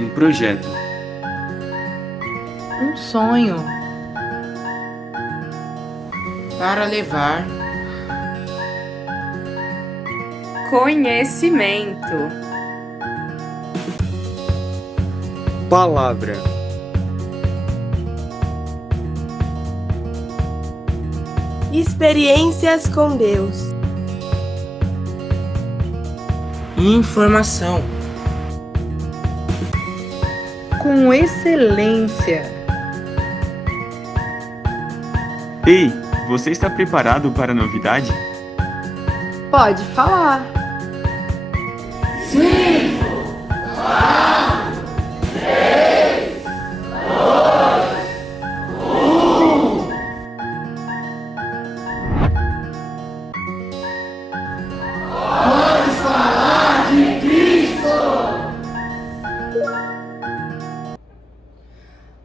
Um projeto. Um sonho. Para levar conhecimento. Palavra. Experiências com Deus. informação. Com excelência. Ei, você está preparado para a novidade? Pode falar.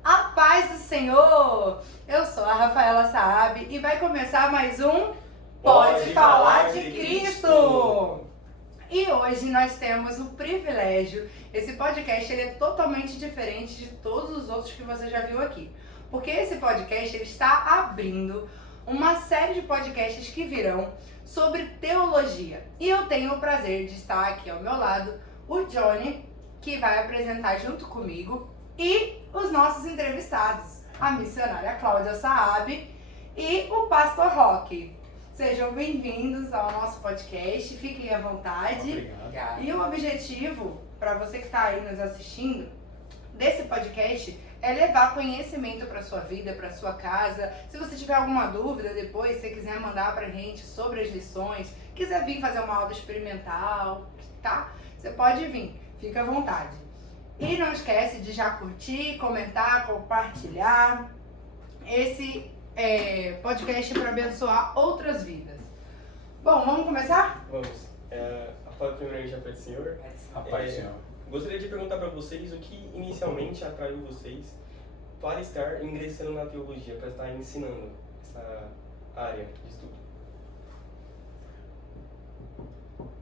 A paz do Senhor! Eu sou a Rafaela Saab e vai começar mais um Pode Falar de Cristo! E hoje nós temos o privilégio, esse podcast ele é totalmente diferente de todos os outros que você já viu aqui. Porque esse podcast ele está abrindo uma série de podcasts que virão sobre teologia. E eu tenho o prazer de estar aqui ao meu lado o Johnny, que vai apresentar junto comigo, e os nossos entrevistados, a missionária Cláudia Saab e o pastor Roque. Sejam bem-vindos ao nosso podcast, fiquem à vontade. Obrigado. E o objetivo, para você que está aí nos assistindo, desse podcast é levar conhecimento para sua vida, para sua casa. Se você tiver alguma dúvida depois, se quiser mandar para a gente sobre as lições, quiser vir fazer uma aula experimental, tá? Você pode vir, fica à vontade. E não esquece de já curtir, comentar, compartilhar esse podcast para abençoar outras vidas. Bom, vamos começar? Vamos. Rafael, primeiramente, a paz do Senhor. A paz do Senhor. Gostaria de perguntar para vocês o que inicialmente atraiu vocês para estar ingressando na teologia, para estar ensinando essa área de estudo.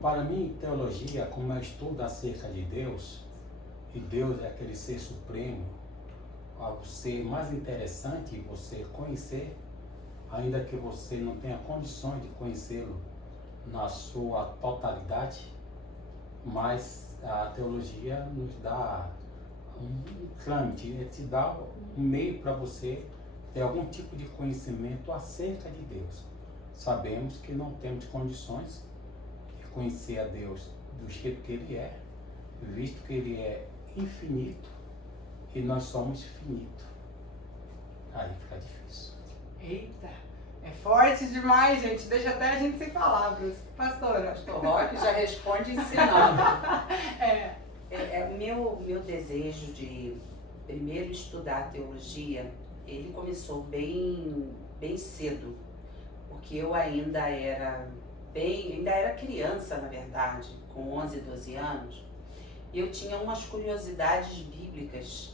Para mim, teologia, como é estudo acerca de Deus, e Deus é aquele ser supremo, o ser mais interessante você conhecer, ainda que você não tenha condições de conhecê-lo na sua totalidade, mas a teologia nos dá um trâmite, te dá um meio para você ter algum tipo de conhecimento acerca de Deus. Sabemos que não temos condições de conhecer a Deus do jeito que Ele é, visto que Ele é infinito e nós somos finitos. Aí fica difícil. Eita, é forte demais, gente. Deixa até a gente sem palavras. Pastora. Pastor Roque já responde ensinando. É. Meu desejo de primeiro estudar teologia, ele começou bem cedo, porque eu ainda era criança, na verdade, com 11, 12 anos, e eu tinha umas curiosidades bíblicas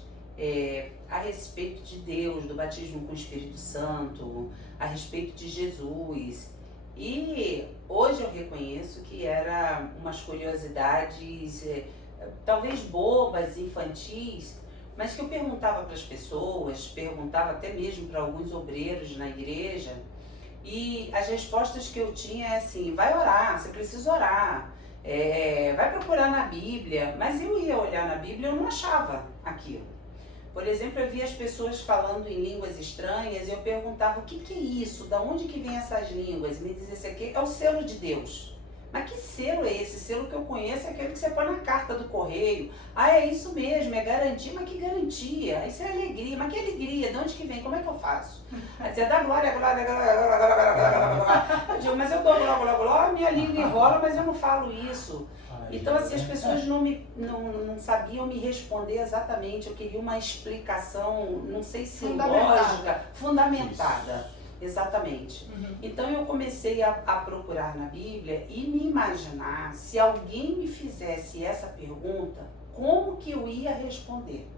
a respeito de Deus, do batismo com o Espírito Santo, a respeito de Jesus. E hoje eu reconheço que eram umas curiosidades talvez bobas, infantis, mas que eu perguntava para as pessoas, perguntava até mesmo para alguns obreiros na igreja, e as respostas que eu tinha é assim: vai orar, você precisa orar, vai procurar na Bíblia. Mas eu ia olhar na Bíblia e eu não achava aquilo. Por exemplo, eu via as pessoas falando em línguas estranhas e eu perguntava: o que é isso? Da onde que vem essas línguas? E me dizia: esse aqui é o selo de Deus. Mas que selo é esse? Selo que eu conheço é aquele que você põe na carta do correio. Ah, é isso mesmo, é garantia. Mas que garantia? Isso é alegria. Mas que alegria? De onde que vem? Como é que eu faço? Aí você dá glória, glória, glória, glória, glória, glória, glória. Eu digo: mas eu dou glória, glória, glória, minha língua enrola, mas eu não falo isso. Então, assim, as pessoas não sabiam me responder exatamente. Eu queria uma explicação, não sei se lógica, fundamentada. Exatamente. Uhum. Então, eu comecei a procurar na Bíblia e me imaginar, se alguém me fizesse essa pergunta, como que eu ia responder.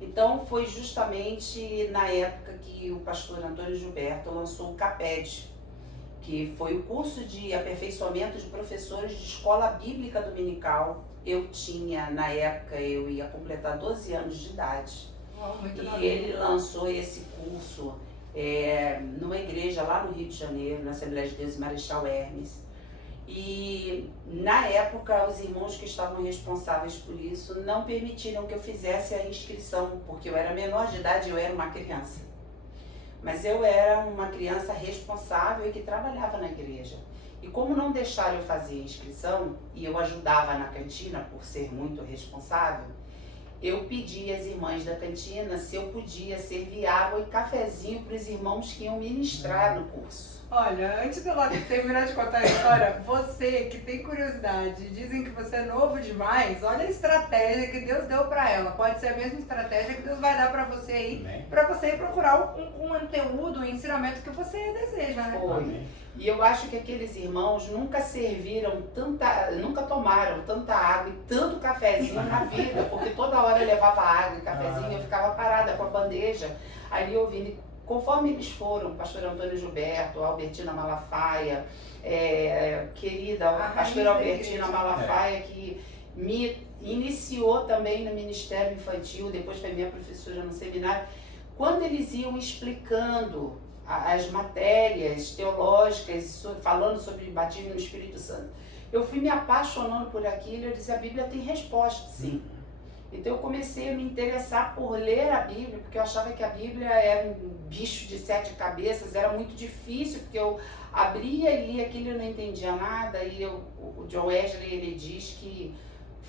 Então, foi justamente na época que o pastor Antônio Gilberto lançou o CAPED, que foi o curso de aperfeiçoamento de professores de escola bíblica dominical Eu tinha, na época, eu ia completar 12 anos de idade. Muito E novinho. ele lançou esse curso numa igreja lá no Rio de Janeiro, na Assembleia de Deus em Marechal Hermes. E na época os irmãos que estavam responsáveis por isso não permitiram que eu fizesse a inscrição, porque eu era menor de idade, eu era uma criança. Mas eu era uma criança responsável e que trabalhava na igreja. E como não deixaram eu fazer a inscrição, e eu ajudava na cantina por ser muito responsável, eu pedi às irmãs da cantina se eu podia servir água e cafezinho para os irmãos que iam ministrar no curso. Olha, antes de eu terminar de contar a história, você que tem curiosidade, dizem que você é novo demais, olha a estratégia que Deus deu pra ela. Pode ser a mesma estratégia que Deus vai dar pra você aí, Amém. pra você ir procurar um conteúdo, um ensinamento que você deseja, né? Foi. Amém. E eu acho que aqueles irmãos nunca nunca tomaram tanta água e tanto cafezinho na vida, porque toda hora eu levava água e cafezinho, eu ficava parada com a bandeja, ali ouvindo. Conforme eles foram, pastor Antônio Gilberto, Albertina Malafaia, querida pastora Albertina Malafaia, que me iniciou também no ministério infantil, depois foi minha professora no seminário, quando eles iam explicando as matérias teológicas, falando sobre batismo no Espírito Santo, eu fui me apaixonando por aquilo. Eu disse, a Bíblia tem resposta, sim. Então eu comecei a me interessar por ler a Bíblia, porque eu achava que a Bíblia era um bicho de 7 cabeças, era muito difícil, porque eu abria e lia aquilo e eu não entendia nada. E o John Wesley, ele diz que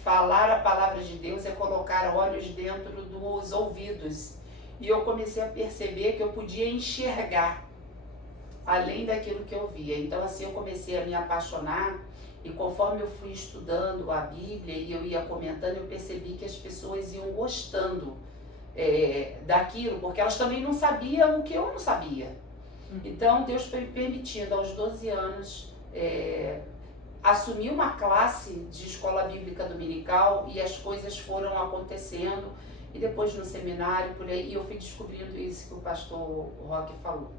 falar a palavra de Deus é colocar olhos dentro dos ouvidos. E eu comecei a perceber que eu podia enxergar além daquilo que eu via. Então assim eu comecei a me apaixonar. E conforme eu fui estudando a Bíblia e eu ia comentando, eu percebi que as pessoas iam gostando daquilo, porque elas também não sabiam o que eu não sabia. Então Deus foi me permitindo, aos 12 anos, assumir uma classe de escola bíblica dominical, e as coisas foram acontecendo. E depois no seminário, por aí, eu fui descobrindo isso que o pastor Roque falou,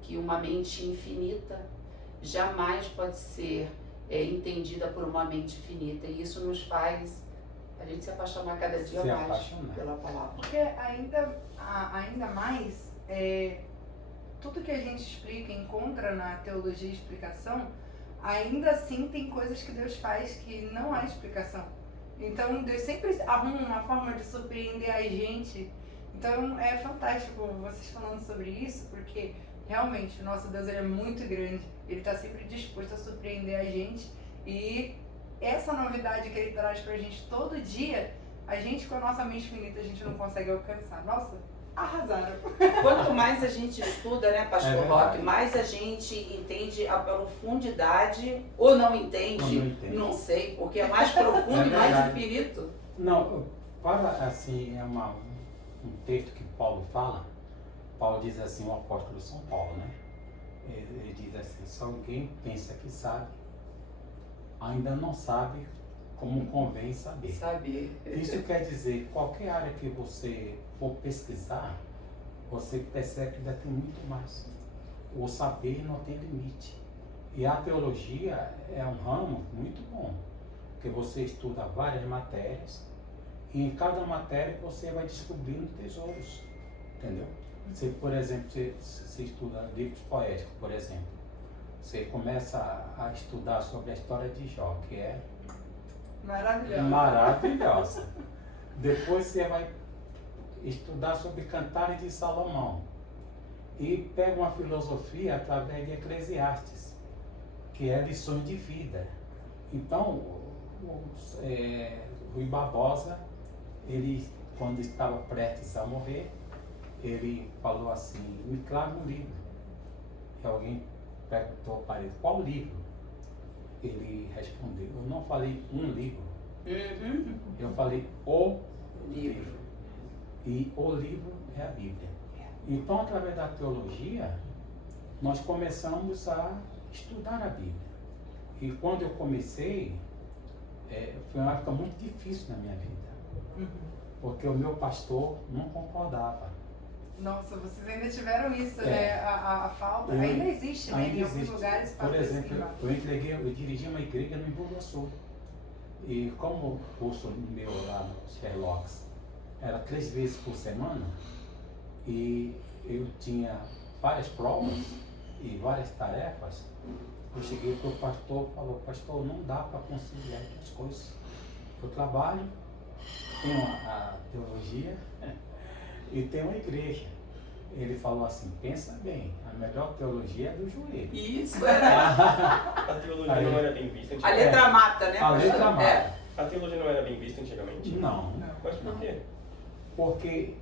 que uma mente infinita jamais pode ser entendida por uma mente finita, e isso nos faz a gente se apaixonar cada dia mais pela palavra. Porque ainda mais, tudo que a gente explica, encontra na teologia explicação, ainda assim tem coisas que Deus faz que não há explicação. Então Deus sempre arruma uma forma de surpreender a gente. Então é fantástico vocês falando sobre isso, porque realmente o nosso Deus, ele é muito grande, ele está sempre disposto a surpreender a gente, e essa novidade que ele traz pra gente todo dia, a gente com a nossa mente finita a gente não consegue alcançar. Nossa, arrasaram. Quanto mais a gente estuda, né, pastor Roque, mais a gente entende a profundidade, ou não entende, não sei, porque é mais profundo e mais infinito. Não, para assim, um texto que Paulo fala. Paulo diz assim, o apóstolo São Paulo, né? Ele diz assim, se alguém pensa que sabe, ainda não sabe como convém saber. Isso quer dizer, qualquer área que você for pesquisar, você percebe que ainda tem muito mais. O saber não tem limite. E a teologia é um ramo muito bom, porque você estuda várias matérias, e em cada matéria você vai descobrindo tesouros, entendeu? Você, por exemplo, você estuda livros poéticos, por exemplo. Você começa a estudar sobre a história de Jó, que é maravilhosa. Depois você vai estudar sobre Cantares de Salomão. E pega uma filosofia através de Eclesiastes, que é lições de vida. Então, Rui Barbosa, ele, quando estava prestes a morrer, ele falou assim, me traga um livro. E alguém perguntou para ele, qual livro? Ele respondeu, eu não falei um livro, eu falei o livro. E o livro é a Bíblia. Então, através da teologia, nós começamos a estudar a Bíblia. E quando eu comecei, foi uma época muito difícil na minha vida. Porque o meu pastor não concordava. Nossa, vocês ainda tiveram isso, né? A falta ainda existe, né? Em alguns lugares. Por exemplo, eu dirigi uma igreja no Embu do Sul. E como o curso meu lá no Sherlock era 3 vezes por semana, e eu tinha várias provas e várias tarefas, eu cheguei para o pastor e falou, pastor, não dá para conciliar as coisas. Eu trabalho, tenho a teologia e tenho a igreja. Ele falou assim, pensa bem, a melhor teologia é do joelho. Isso, A teologia Aí- não era bem vista a antigamente? letra mata, né? A letra pastor? mata. É. A teologia não era bem vista antigamente? Não, Mas por quê? porque...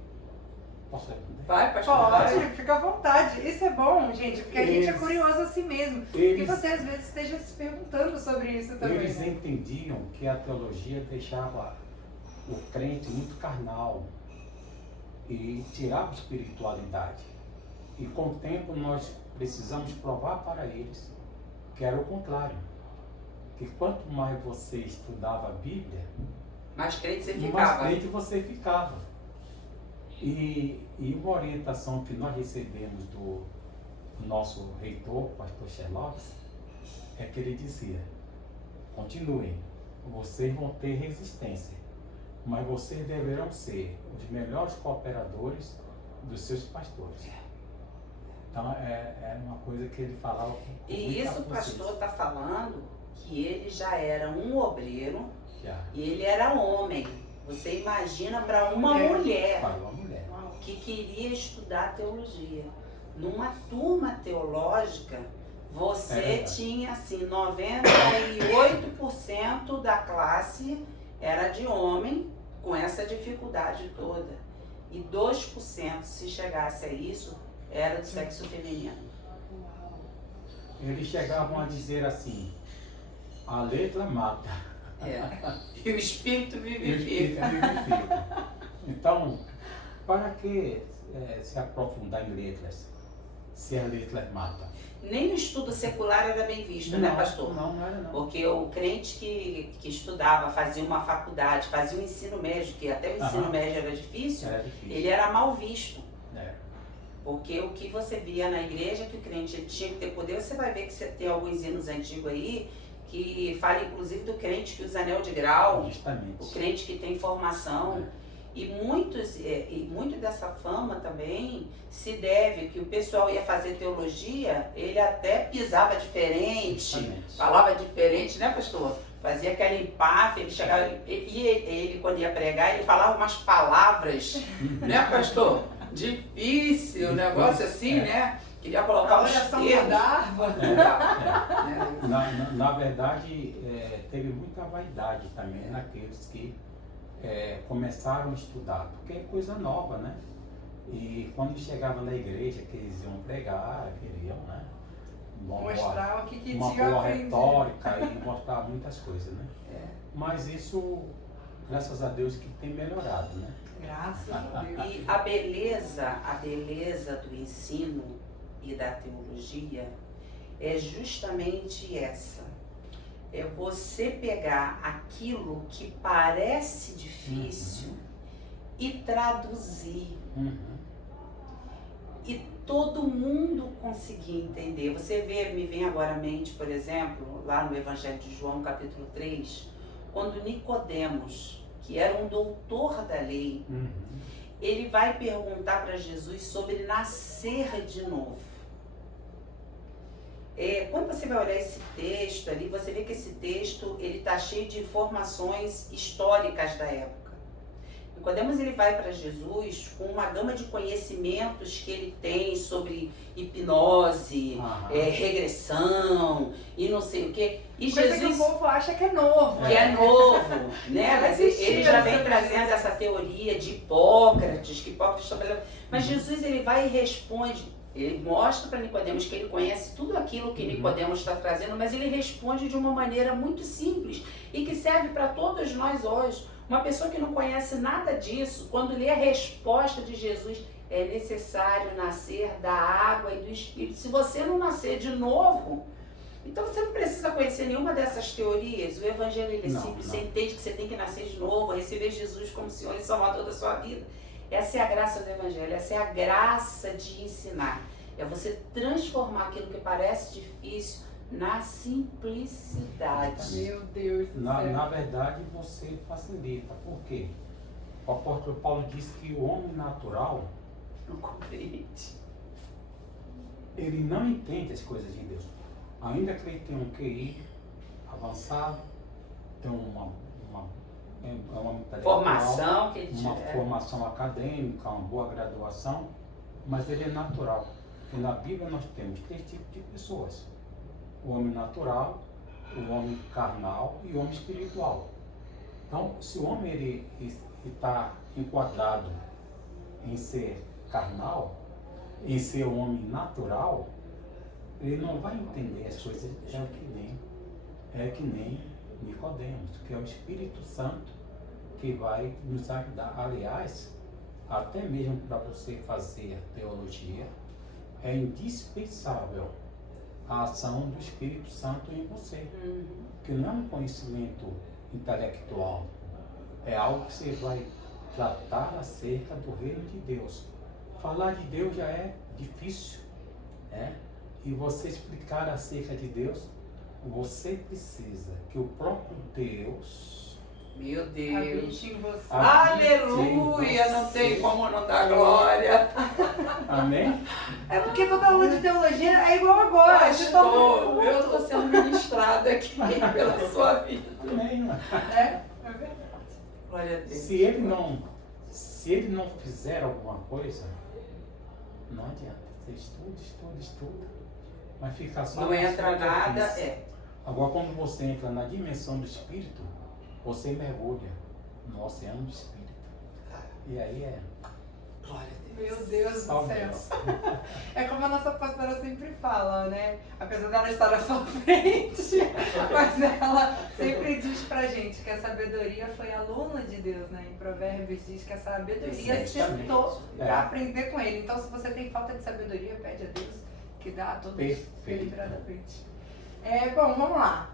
Posso responder? Vai, pastor. Pode, vai. fica à vontade. Isso é bom, gente, porque a gente é curioso assim mesmo. E Eles, você às vezes esteja se perguntando sobre isso também. eles né? entendiam que a teologia deixava o crente muito carnal e tirava a espiritualidade. E com o tempo nós precisamos provar para eles que era o contrário. Que quanto mais você estudava a Bíblia, Mais crente você mais ficava. crente você ficava. E uma orientação que nós recebemos do nosso reitor, pastor Sherlock, é que ele dizia, continuem, vocês vão ter resistência, mas vocês deverão ser os melhores cooperadores dos seus pastores. Então é uma coisa que ele falava com E muita isso o consciência. pastor está falando que ele já era um obreiro Já, e ele era homem. Você imagina para uma mulher para uma mulher. que queria estudar teologia. Numa turma teológica, você verdade. tinha assim, 98% da classe era de homem, com essa dificuldade toda. E 2%, se chegasse a isso, era do sexo feminino. Eles chegavam a dizer assim, a letra mata. É. E o espírito E o vivifica. espírito vivifica. Então, para que se aprofundar em letras, se as letras matam? Nem o estudo secular era bem visto, né, pastor? Não era não. Porque o crente que estudava, fazia uma faculdade, fazia um ensino médio, que até o ensino Aham. médio era difícil, Era difícil. ele era mal visto. É. Porque o que você via na igreja, que o crente ele tinha que ter poder, você vai ver que você tem alguns hinos antigos aí, que fala inclusive do crente que usa anel de grau, Justamente. o crente que tem formação. E muito dessa fama também se deve que o pessoal ia fazer teologia, ele até pisava diferente, Justamente. falava diferente, né, pastor? Fazia aquela empáfia, ele chegava, ele quando ia pregar, ele falava umas palavras, né, pastor? Difícil, negócio assim, né? Queria colocar A os oração termos. mudava. Né? Na verdade, teve muita vaidade também naqueles que começaram a estudar, porque é coisa nova, né? E quando chegavam na igreja, que eles iam pregar, queriam, né? Mostrar o que uma tinha boa aprendido. retórica e mostrar muitas coisas, né? É. Mas isso, graças a Deus, que tem melhorado, né? Graças a Deus. E a beleza do ensino e da teologia é justamente essa. É você pegar aquilo que parece difícil e traduzir. E todo mundo conseguir entender. Você vê, me vem agora à mente, por exemplo, lá no Evangelho de João, capítulo 3, quando Nicodemos, que era um doutor da lei, ele vai perguntar para Jesus sobre nascer de novo. Quando você vai olhar esse texto ali, você vê que esse texto ele está cheio de informações históricas da época. Nicodemos ele vai para Jesus com uma gama de conhecimentos que ele tem sobre hipnose, regressão e não sei o quê. E Coisa Jesus que o povo acha que é novo. que é novo, né? Mas ele já vem essa trazendo essa teoria de Hipócrates, que Hipócrates estabeleceu. Mas Jesus ele vai e responde. Ele mostra para Nicodemos que ele conhece tudo aquilo que Nicodemos está trazendo, mas ele responde de uma maneira muito simples e que serve para todos nós hoje. Uma pessoa que não conhece nada disso, quando lê a resposta de Jesus, é necessário nascer da água e do Espírito. Se você não nascer de novo, então você não precisa conhecer nenhuma dessas teorias. O Evangelho ele é simples, você entende que você tem que nascer de novo, receber Jesus como Senhor e Salvador da sua vida. Essa é a graça do Evangelho, essa é a graça de ensinar. É você transformar aquilo que parece difícil Na simplicidade. Meu Deus do céu. Na verdade, você facilita. Por quê? O apóstolo Paulo diz que o homem natural, Não compreende. ele não entende as coisas de Deus. Ainda que ele tenha um QI avançado, tem uma mentalidade Formação que ele uma tiver. formação acadêmica, uma boa graduação, mas ele é natural. E na Bíblia nós temos 3 tipos de pessoas: o homem natural, o homem carnal e o homem espiritual. Então, se o homem ele está enquadrado em ser carnal, em ser um homem natural, ele não vai entender as coisas. É que nem Nicodemos, que é o Espírito Santo que vai nos ajudar. Aliás, até mesmo para você fazer teologia, é indispensável a ação do Espírito Santo em você, que não é um conhecimento intelectual, é algo que você vai tratar acerca do reino de Deus. Falar de Deus já é difícil, né? E você explicar acerca de Deus, você precisa que o próprio Deus Meu Deus. Habite em você. Aleluia! Não tem como não dar glória. Amém? É porque toda aula de teologia é igual agora. Você tá Pastor, eu estou sendo ministrada aqui pela sua vida. Amém, mano. É verdade. Glória a Deus. Se ele não fizer alguma coisa, não adianta. Você estuda, mas fica só Não na entra superfície. nada, Agora, quando você entra na dimensão do Espírito, você mergulha no oceano do Espírito. E aí é... Glória a Deus. Meu Deus do Salve céu. Deus. É como a nossa pastora sempre fala, né? Apesar dela estar à sua frente, mas ela sempre diz pra gente que a sabedoria foi aluna de Deus, né? Em Provérbios diz que a sabedoria Exatamente. sentou É. pra aprender com ele. Então, se você tem falta de sabedoria, pede a Deus que dá a todos Perfeito. deliberadamente. Bom, vamos lá.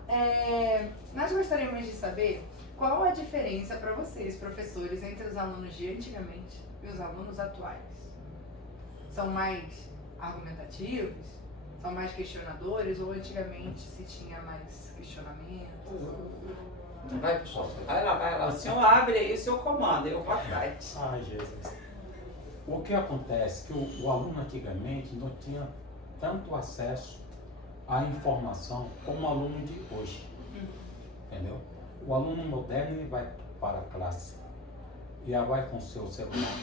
Nós gostaríamos de saber qual a diferença para vocês, professores, entre os alunos de antigamente e os alunos atuais. São mais argumentativos? São mais questionadores? Ou antigamente se tinha mais questionamento? Vai, pastor. Vai lá. O senhor abre aí, o senhor comanda, eu vou atrás. Ai, Jesus. O que acontece é que o aluno antigamente não tinha tanto acesso à informação como o aluno de hoje. Entendeu? O aluno moderno ele vai para a classe, já vai com o seu celular,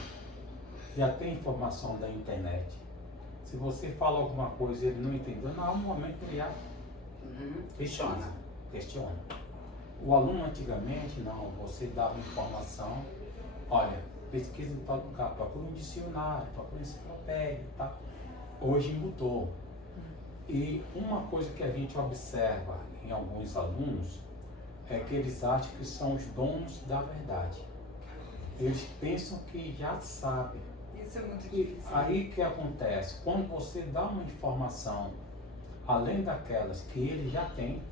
já tem informação da internet. Se você fala alguma coisa e ele não entendeu, no momento ele já questiona. O aluno antigamente, não, você dava informação, olha, pesquisa em tal lugar, procura um dicionário, procura enciclopédia e tal. Hoje mudou. E uma coisa que a gente observa em alguns alunos é que eles acham que são os donos da verdade. Eles pensam que já sabem. Isso é muito E difícil. aí que acontece? Quando você dá uma informação além daquelas que ele já tem,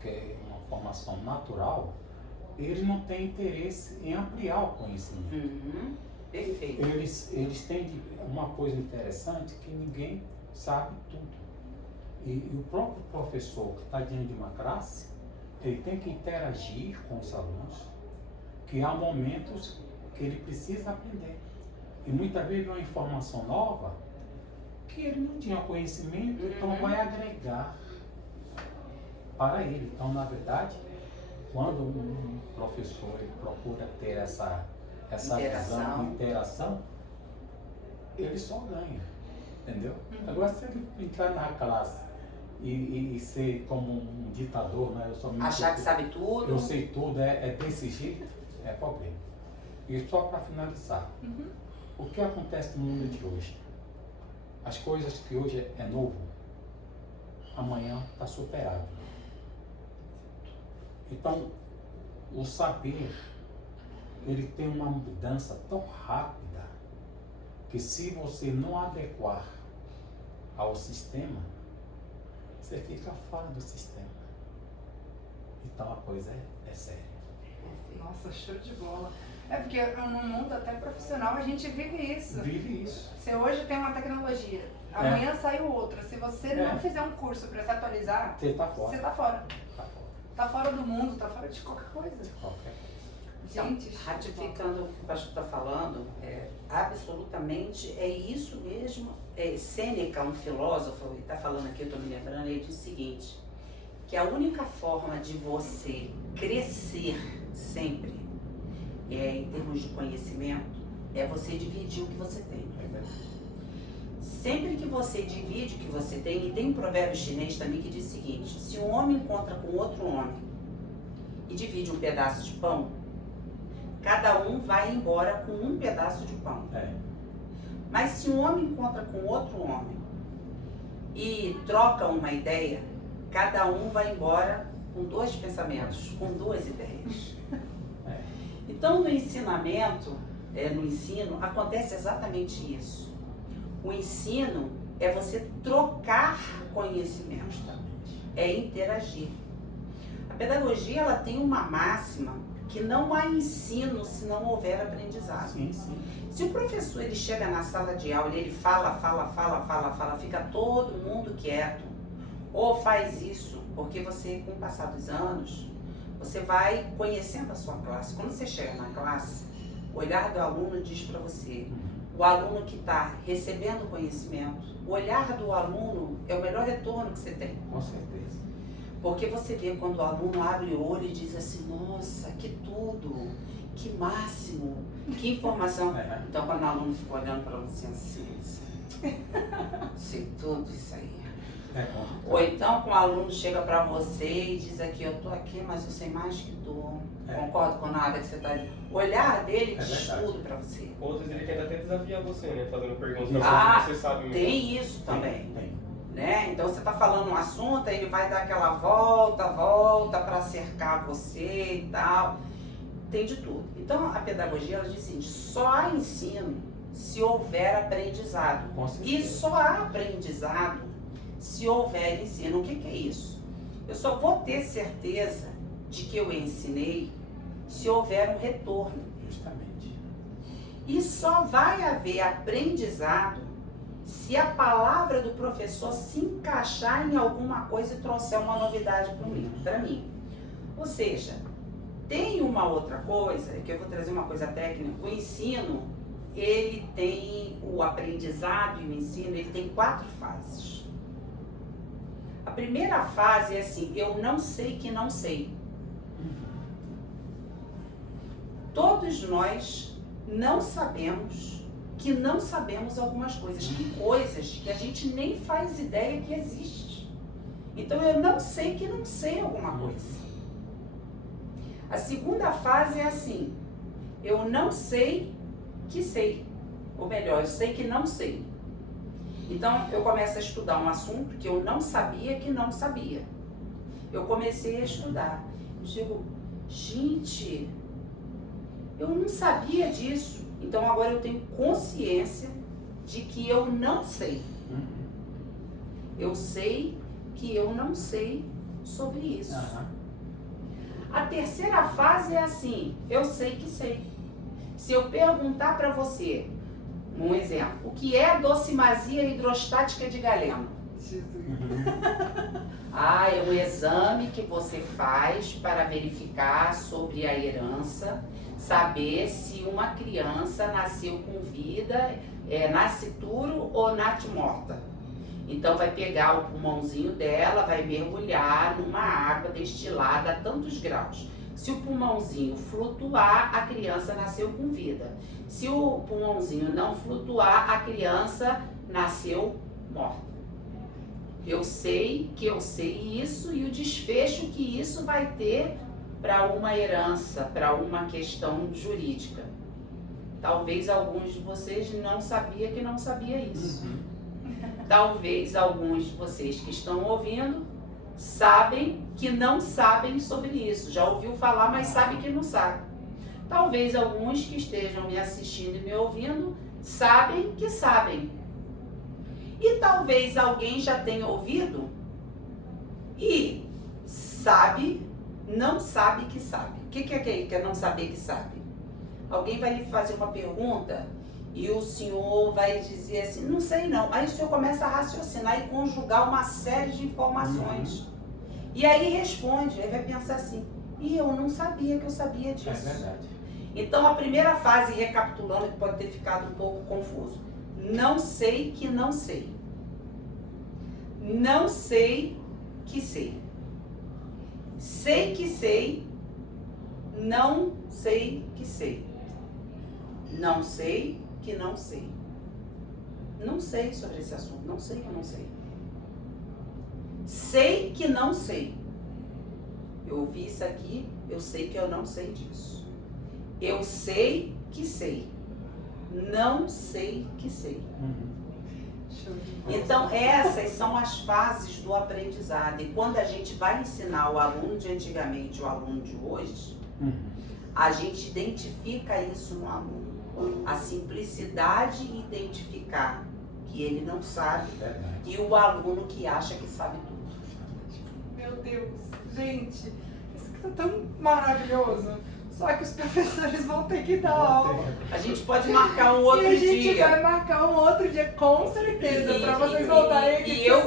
que é uma formação natural, ele não tem interesse em ampliar o conhecimento. Perfeito. Eles têm uma coisa interessante que ninguém sabe tudo. E o próprio professor que está diante de uma classe, ele tem que interagir com os alunos, que há momentos que ele precisa aprender. E muitas vezes é uma informação nova que ele não tinha conhecimento, então vai agregar para ele. Então, na verdade, quando um professor ele procura ter essa visão de interação, ele só ganha, entendeu? Agora, se ele entrar na classe e ser como um ditador, né? Achar que sabe tudo. Eu sei tudo, é desse jeito, é problema. E só para finalizar, o que acontece no mundo de hoje? As coisas que hoje é novo, amanhã está superado. Então, o saber, ele tem uma mudança tão rápida que se você não adequar ao sistema, você fica fora do sistema. Então a coisa é séria. Nossa, show de bola. É porque no mundo até profissional a gente vive isso. Vive isso. Você hoje tem uma tecnologia Amanhã sai o outro. Se você não fizer um curso para se atualizar, Você tá fora. você tá fora. Tá fora. Tá fora do mundo, tá fora de qualquer coisa. Qualquer coisa. Gente, Então, ratificando o que o pastor está falando, absolutamente é isso mesmo. Sêneca, um filósofo, ele está falando aqui, eu estou me lembrando, ele diz o seguinte, que a única forma de você crescer sempre, em termos de conhecimento, é você dividir o que você tem. É verdade. Sempre que você divide o que você tem, e tem um provérbio chinês também que diz o seguinte, se um homem encontra com outro homem e divide um pedaço de pão, cada um vai embora com um pedaço de pão. Mas se um homem encontra com outro homem e troca uma ideia, cada um vai embora com 2 pensamentos, com 2 ideias. Então, no ensinamento, no ensino, acontece exatamente isso. O ensino é você trocar conhecimento, é interagir. A pedagogia, ela tem uma máxima que não há ensino se não houver aprendizado. Sim, sim. Se o professor ele chega na sala de aula e ele fala, fica todo mundo quieto, ou faz isso, porque você, com o passar dos anos, você vai conhecendo a sua classe. Quando você chega na classe, o olhar do aluno diz para você, o aluno que está recebendo conhecimento, o olhar do aluno é o melhor retorno que você tem. Com certeza. Porque você vê quando o aluno abre o olho e diz assim, nossa, que tudo, que máximo, que informação. Então, quando o aluno fica olhando para você assim, sei tudo isso aí. Ou então, quando o aluno chega para você e diz aqui, eu tô aqui, mas eu sei mais que tu. Concordo com nada que você está dizendo. O olhar dele diz tudo para você. Ou às vezes ele tenta até desafiar você, né? Fazendo perguntas que você sabe mesmo. Tem isso também. Né? Então você está falando um assunto, aí ele vai dar aquela volta para cercar você e tal. Tem de tudo. Então a pedagogia, ela diz assim, só há ensino se houver aprendizado. E só há aprendizado se houver ensino. O que é isso? Eu só vou ter certeza de que eu ensinei se houver um retorno. Justamente. E só vai haver aprendizado se a palavra do professor se encaixar em alguma coisa e trouxer uma novidade para mim. Ou seja, tem uma outra coisa, que eu vou trazer uma coisa técnica, o ensino, ele tem, o aprendizado e o ensino, ele tem 4 fases. A primeira fase é assim, eu não sei que não sei. Todos nós não sabemos que não sabemos algumas coisas. Tem coisas que a gente nem faz ideia que existe. Então eu não sei que não sei alguma coisa. A segunda fase é assim, eu não sei que sei. Ou melhor, eu sei que não sei. Então eu começo a estudar um assunto que eu não sabia que não sabia. Eu comecei a estudar. Eu digo, gente, eu não sabia disso. Então agora eu tenho consciência de que eu não sei. Eu sei que eu não sei sobre isso. A terceira fase é assim, eu sei que sei. Se eu perguntar para você, um exemplo, o que é a docimazia hidrostática de Galeno? É um exame que você faz para verificar sobre a herança, saber se uma criança nasceu com vida, nascituro ou natimorta. Então vai pegar o pulmãozinho dela, vai mergulhar numa água destilada a tantos graus. Se o pulmãozinho flutuar, a criança nasceu com vida. Se o pulmãozinho não flutuar, a criança nasceu morta. Eu sei que eu sei isso e o desfecho que isso vai ter para uma herança, para uma questão jurídica. Talvez alguns de vocês não sabiam que não sabia isso. Talvez alguns de vocês que estão ouvindo sabem que não sabem sobre isso. Já ouviu falar, mas sabe que não sabe. Talvez alguns que estejam me assistindo e me ouvindo sabem que sabem. E talvez alguém já tenha ouvido e sabe, não sabe que sabe. O que é não saber que sabe? Alguém vai lhe fazer uma pergunta e o senhor vai dizer assim, não sei não. Aí o senhor começa a raciocinar e conjugar uma série de informações. E aí responde, aí vai pensar assim, e eu não sabia que eu sabia disso. É verdade. Então a primeira fase, recapitulando, que pode ter ficado um pouco confuso. Não sei que não sei. Não sei que sei. Sei que sei. Não sei que sei. Não sei que não sei. Não sei sobre esse assunto. Não sei que não sei. Sei que não sei. Eu ouvi isso aqui, eu sei que eu não sei disso. Eu sei que sei. Não sei que sei. Então, essas são as fases do aprendizado. E quando a gente vai ensinar o aluno de antigamente e o aluno de hoje, a gente identifica isso no aluno. A simplicidade em identificar que ele não sabe e o aluno que acha que sabe tudo. Meu Deus, gente, isso aqui tá tão maravilhoso. Só que os professores vão ter que dar aula. A gente pode marcar um outro dia. E a gente dia. vai marcar um outro dia, com certeza, para vocês voltarem aqui. E eu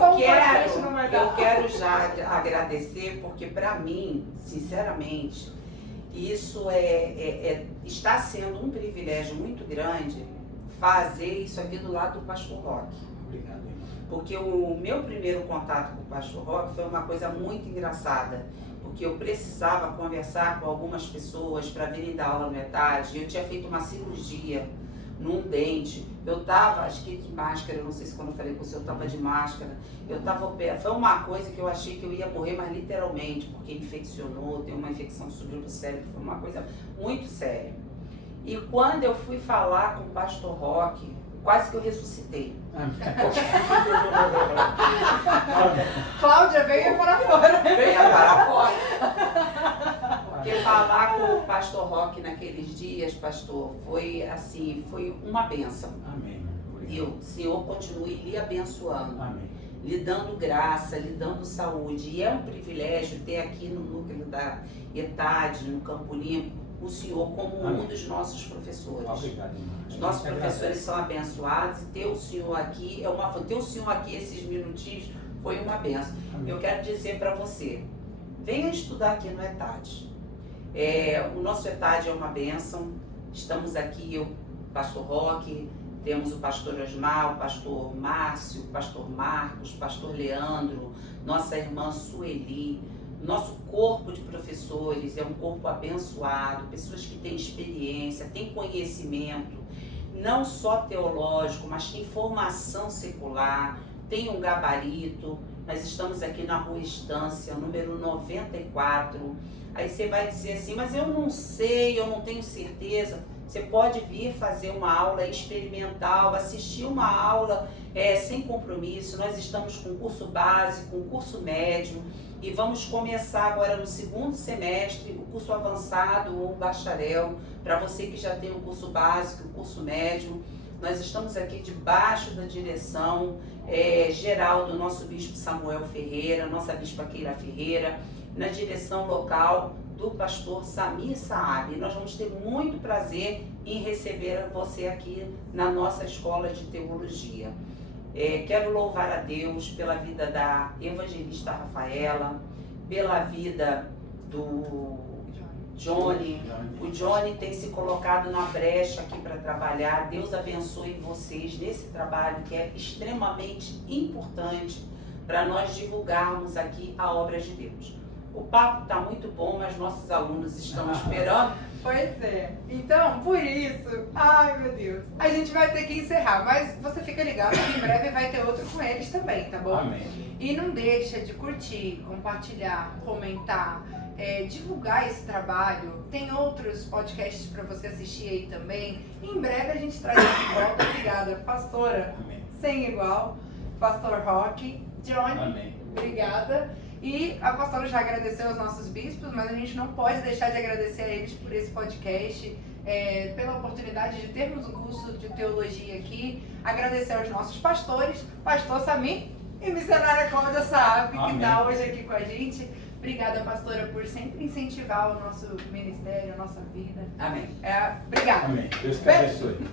quero já agradecer, porque para mim, sinceramente, isso está sendo um privilégio muito grande fazer isso aqui do lado do Pastor Roque. Obrigado, irmão. Porque o meu primeiro contato com o Pastor Roque foi uma coisa muito engraçada. Porque eu precisava conversar com algumas pessoas para virem dar aula no ETAD. Eu tinha feito uma cirurgia num dente. Eu estava, acho que de máscara, eu não sei se quando eu falei com o senhor eu estava de máscara. Foi uma coisa que eu achei que eu ia morrer, mas literalmente, porque infeccionou, tem uma infecção que subiu no cérebro, foi uma coisa muito séria. E quando eu fui falar com o Pastor Roque, quase que eu ressuscitei. Cláudia, venha para fora. Venha para fora. Porque falar com o Pastor Roque naqueles dias, pastor, foi assim, foi uma bênção. Amém. E o Senhor continue lhe abençoando. Amém. Lhe dando graça, lhe dando saúde. E é um privilégio ter aqui no núcleo da ETAD, no Campo Limpo, o senhor como um dos nossos professores. Obrigado, irmão. Os nossos professores são abençoados e ter o senhor aqui ter o senhor aqui esses minutinhos foi uma benção. Eu quero dizer para você, venha estudar aqui no ETAD. O nosso ETAD é uma benção. Estamos aqui, eu, Pastor Roque, temos o pastor Osmar, o pastor Márcio, o pastor Marcos, o pastor Leandro, nossa irmã Sueli. Nosso corpo de professores é um corpo abençoado, pessoas que têm experiência, têm conhecimento, não só teológico, mas tem formação secular, tem um gabarito. Nós estamos aqui na Rua Estância, número 94. Aí você vai dizer assim, mas eu não sei, eu não tenho certeza. Você pode vir fazer uma aula experimental, assistir uma aula sem compromisso. Nós estamos com curso básico, curso médio. E vamos começar agora no segundo semestre o curso avançado ou bacharel, para você que já tem o curso básico, o curso médio. Nós estamos aqui debaixo da direção geral do nosso bispo Samuel Ferreira, nossa bispa Keila Ferreira, na direção local do pastor Samir Saab. Nós vamos ter muito prazer em receber você aqui na nossa escola de teologia. Quero louvar a Deus pela vida da evangelista Rafaela, pela vida do Johnny. O Johnny tem se colocado na brecha aqui para trabalhar. Deus abençoe vocês nesse trabalho que é extremamente importante para nós divulgarmos aqui a obra de Deus. O papo está muito bom, mas nossos alunos estão esperando. Pois é. Então, por isso, ai meu Deus, a gente vai ter que encerrar. Mas você fica ligado que em breve vai ter outro com eles também, tá bom? Amém. E não deixa de curtir, compartilhar, comentar, divulgar esse trabalho. Tem outros podcasts para você assistir aí também. Em breve a gente traz de volta. Obrigada, pastora. Amém. Sem igual. Pastor Roque. Johnny. Amém. Obrigada. E a pastora já agradeceu aos nossos bispos, mas a gente não pode deixar de agradecer a eles por esse podcast, pela oportunidade de termos um curso de teologia aqui. Agradecer aos nossos pastores, pastor Samir e missionária Cláudia Saab, que está hoje aqui com a gente. Obrigada, pastora, por sempre incentivar o nosso ministério, a nossa vida. Amém. Obrigada. Amém. Deus te abençoe.